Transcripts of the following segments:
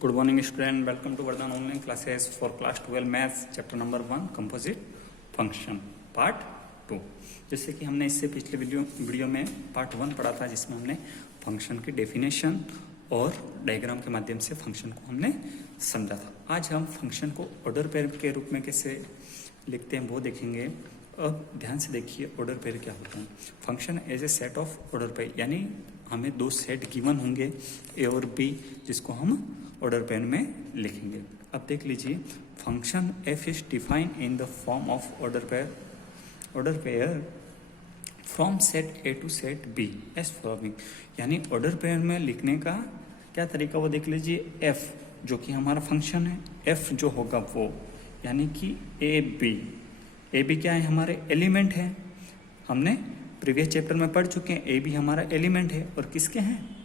Good morning student, welcome to Vardhan online classes for class 12 maths chapter number 1 composite function part 2। जैसे कि हमने इससे पिछले video में पार्ट 1 पढ़ा था जिसमें हमने फंक्शन की डेफिनेशन और डायग्राम के माध्यम से फंक्शन को हमने समझा था। आज हम फंक्शन को ऑर्डर पेयर के रूप में कैसे लिखते हैं वो देखेंगे। अब ध्यान से देखिए ऑर्डर पेयर क्या होता है। Function as a set of order pair, यानी हमें दो सेट गिवन होंगे ए और बी, जिसको हम ऑर्डर पेयर में लिखेंगे। अब देख लीजिए, function F is defined in the form of order pair from set A to set B as following. यानी ऑर्डर पेयर में लिखने का क्या तरीका वो देख लीजिए। एफ जो कि हमारा फंक्शन है, एफ जो होगा वो यानी कि ए बी क्या है, हमारे एलिमेंट है। हमने प्रीवियस चैप्टर में पढ़ चुके हैं, ए बी हमारा एलिमेंट है और किसके हैं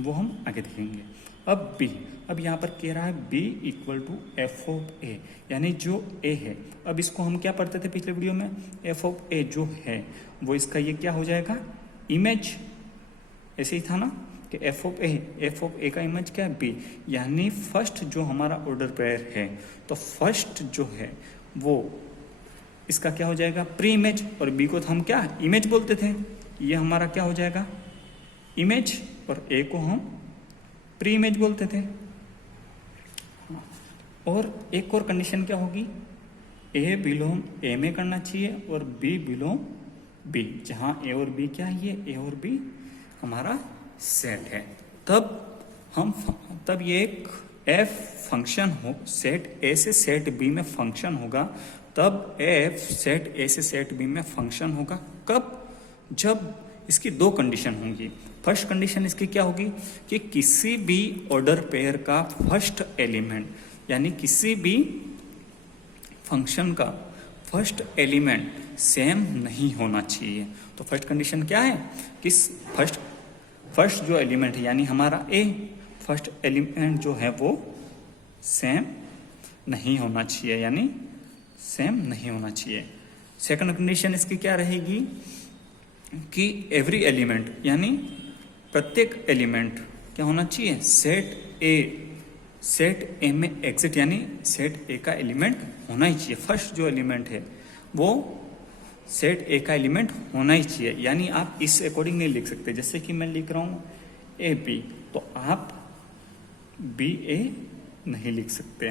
वो हम आगे देखेंगे। अब बी, अब यहाँ पर कह रहा है B equal to F of A, यानी जो ए है। अब इसको हम क्या पढ़ते थे पिछले वीडियो में, एफ ऑफ ए जो है वो इसका ये क्या हो जाएगा, इमेज। ऐसे ही था ना कि एफ ऑफ ए का इमेज क्या है, बी। यानी फर्स्ट जो हमारा ऑर्डर पेयर है, तो फर्स्ट जो है वो इसका क्या हो जाएगा, प्री इमेज। और बी को तो हम क्या इमेज बोलते थे, ये हमारा क्या हो जाएगा इमेज, और ए को हम प्री इमेज बोलते थे। और एक और कंडीशन क्या होगी, ए बिलोंग ए में करना चाहिए और बी बिलोंग बी, जहां ए और बी क्या है, ये ए और बी हमारा सेट है। तब ये एक एफ फंक्शन हो, सेट ए से सेट बी में फंक्शन होगा। तब एफ सेट ए से सेट बी में फंक्शन होगा कब, जब इसकी दो कंडीशन होंगी। फर्स्ट कंडीशन इसकी क्या होगी कि किसी भी ऑर्डर पेयर का फर्स्ट एलिमेंट, यानी किसी भी फंक्शन का फर्स्ट एलिमेंट सेम नहीं होना चाहिए। तो फर्स्ट कंडीशन क्या है कि फर्स्ट जो एलिमेंट है यानी हमारा ए, फर्स्ट एलिमेंट जो है वो सेम नहीं होना चाहिए, यानी सेम नहीं होना चाहिए। सेकंड कंडीशन इसकी क्या रहेगी कि एवरी एलिमेंट, यानी प्रत्येक एलिमेंट क्या होना चाहिए, सेट ए में एग्जिट, यानी सेट ए का एलिमेंट होना ही चाहिए। फर्स्ट जो एलिमेंट है वो सेट ए का एलिमेंट होना ही चाहिए। यानी आप इस अकॉर्डिंग नहीं लिख सकते, जैसे कि मैं लिख रहा हूँ ए बी, तो आप बी ए नहीं लिख सकते।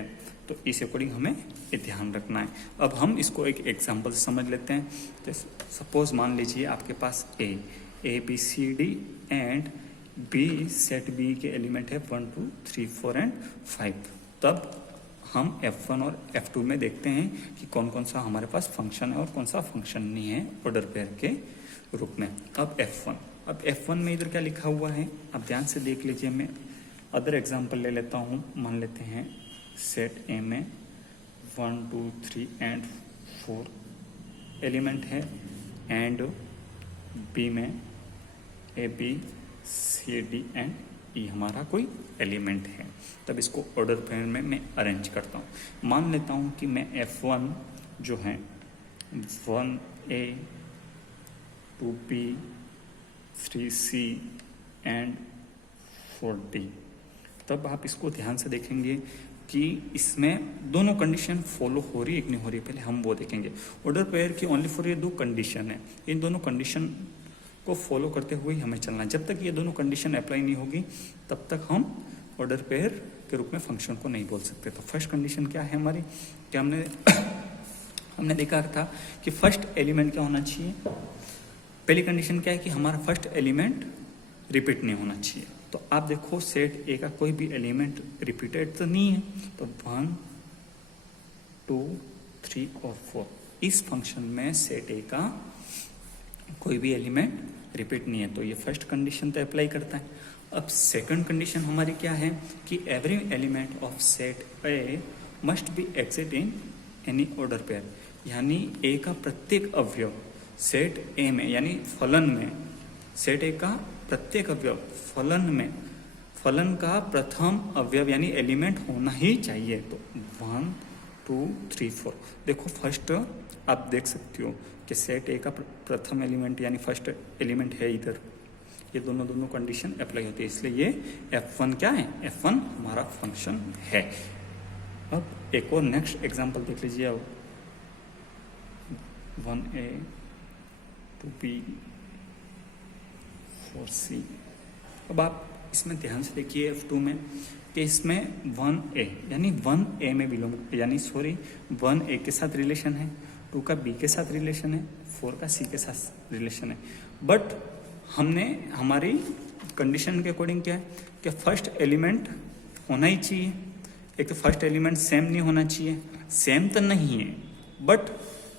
तो इस अकॉर्डिंग हमें ये ध्यान रखना है। अब हम इसको एक एग्जांपल से समझ लेते हैं। जैसे सपोज मान लीजिए आपके पास A B C D and B, set B के एलिमेंट है 1 2 3 4 एंड 5। तब हम F1 और F2 में देखते हैं कि कौन कौन सा हमारे पास फंक्शन है और कौन सा फंक्शन नहीं है ऑर्डर पेयर के रूप में। अब F1 में इधर क्या लिखा हुआ है, अब ध्यान से देख लीजिए। मैं अदर एग्जांपल ले लेता हूँ। मान लेते हैं सेट ए में 1 2 3 एंड 4 एलिमेंट है, एंड बी में A B C D and E हमारा कोई एलिमेंट है। तब इसको ऑर्डर पेयर में मैं अरेंज करता हूँ। मान लेता हूँ कि मैं F1 जो है 1A 2B 3C and 4D। तब आप इसको ध्यान से देखेंगे कि इसमें दोनों कंडीशन फॉलो हो रही है कि नहीं हो रही, पहले हम वो देखेंगे। ऑर्डर पेयर की ओनली फॉर ये दो कंडीशन है, इन दोनों कंडीशन को फॉलो करते हुए हमें चलना है। जब तक ये दोनों कंडीशन अप्लाई नहीं होगी तब तक हम ऑर्डर पेयर के रूप में फंक्शन को नहीं बोल सकते। तो फर्स्ट कंडीशन क्या है हमारी, क्या हमने देखा था कि फर्स्ट एलिमेंट क्या होना चाहिए। पहली कंडीशन क्या है कि हमारा फर्स्ट एलिमेंट रिपीट नहीं होना चाहिए। तो आप देखो सेट ए का कोई भी एलिमेंट रिपीटेड तो नहीं है, तो 1 2 3 और 4 इस फंक्शन में सेट ए का कोई भी एलिमेंट रिपीट नहीं है। तो ये फर्स्ट कंडीशन तो अप्लाई करता है। अब सेकंड कंडीशन हमारी क्या है कि every element of set A must be exit in any order pair, यानी ए का प्रत्येक अवयव सेट ए में, यानी फलन में, सेट ए का प्रत्येक अवयव फलन का प्रथम अवयव यानी एलिमेंट होना ही चाहिए। तो 1 2 3 4 देखो फर्स्ट आप देख सकते हो कि सेट ए का प्रथम एलिमेंट यानी फर्स्ट एलिमेंट है इधर, ये दोनों कंडीशन अप्लाई होती है, इसलिए ये F1 क्या है, F1 हमारा फंक्शन है। अब एक और नेक्स्ट एग्जांपल देख लीजिए। अब 1A 2B 4C। अब आप इसमें ध्यान से देखिए F2 में कि इसमें 1A यानी 1A में बिलोंग, यानी 1A के साथ रिलेशन है, 2 का B के साथ रिलेशन है, 4 का C के साथ रिलेशन है। बट हमने हमारी कंडीशन के अकॉर्डिंग क्या है कि फर्स्ट एलिमेंट होना ही चाहिए। एक तो फर्स्ट एलिमेंट सेम नहीं होना चाहिए, सेम तो नहीं है, बट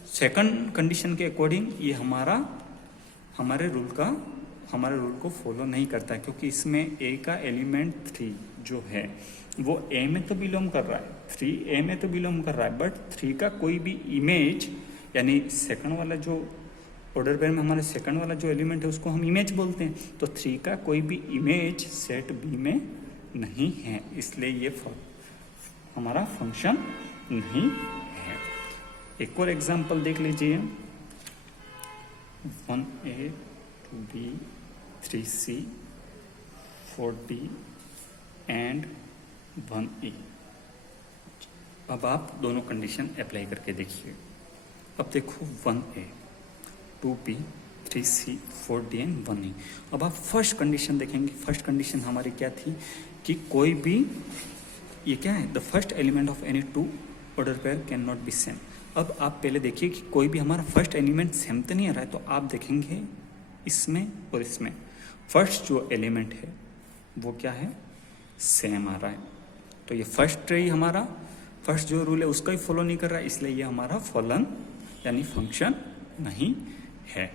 सेकंड कंडीशन के अकॉर्डिंग ये हमारे रूल को फॉलो नहीं करता है, क्योंकि इसमें A का एलिमेंट 3 जो है वो A में तो बिलोंग कर रहा है, 3A में तो बिलोंग कर रहा है, बट 3 का कोई भी इमेज, यानी सेकंड वाला जो ऑर्डर पेयर में हमारे सेकंड वाला जो एलिमेंट है उसको हम इमेज बोलते हैं, तो 3 का कोई भी इमेज सेट B में नहीं है, इसलिए ये हमारा फंक्शन नहीं है। एक और एग्जांपल देख लीजिए। 1A 2B 3C 4D and 1E। अब आप दोनों कंडीशन अप्लाई करके देखिए। अब देखो 1A 2B 3C 4D and 1E। अब आप फर्स्ट कंडीशन देखेंगे। फर्स्ट कंडीशन हमारी क्या थी कि कोई भी, ये क्या है, the first element of any two order pair can not be same. अब आप पहले देखिए कि कोई भी हमारा फर्स्ट एलिमेंट सेम तो नहीं आ रहा है, तो आप देखेंगे इसमें और इसमें फर्स्ट जो एलिमेंट है वो क्या है, सेम आ रहा है, तो ये फर्स्ट ही हमारा फर्स्ट जो रूल है उसका ही फॉलो नहीं कर रहा है, इसलिए ये हमारा फलन यानी फंक्शन नहीं है।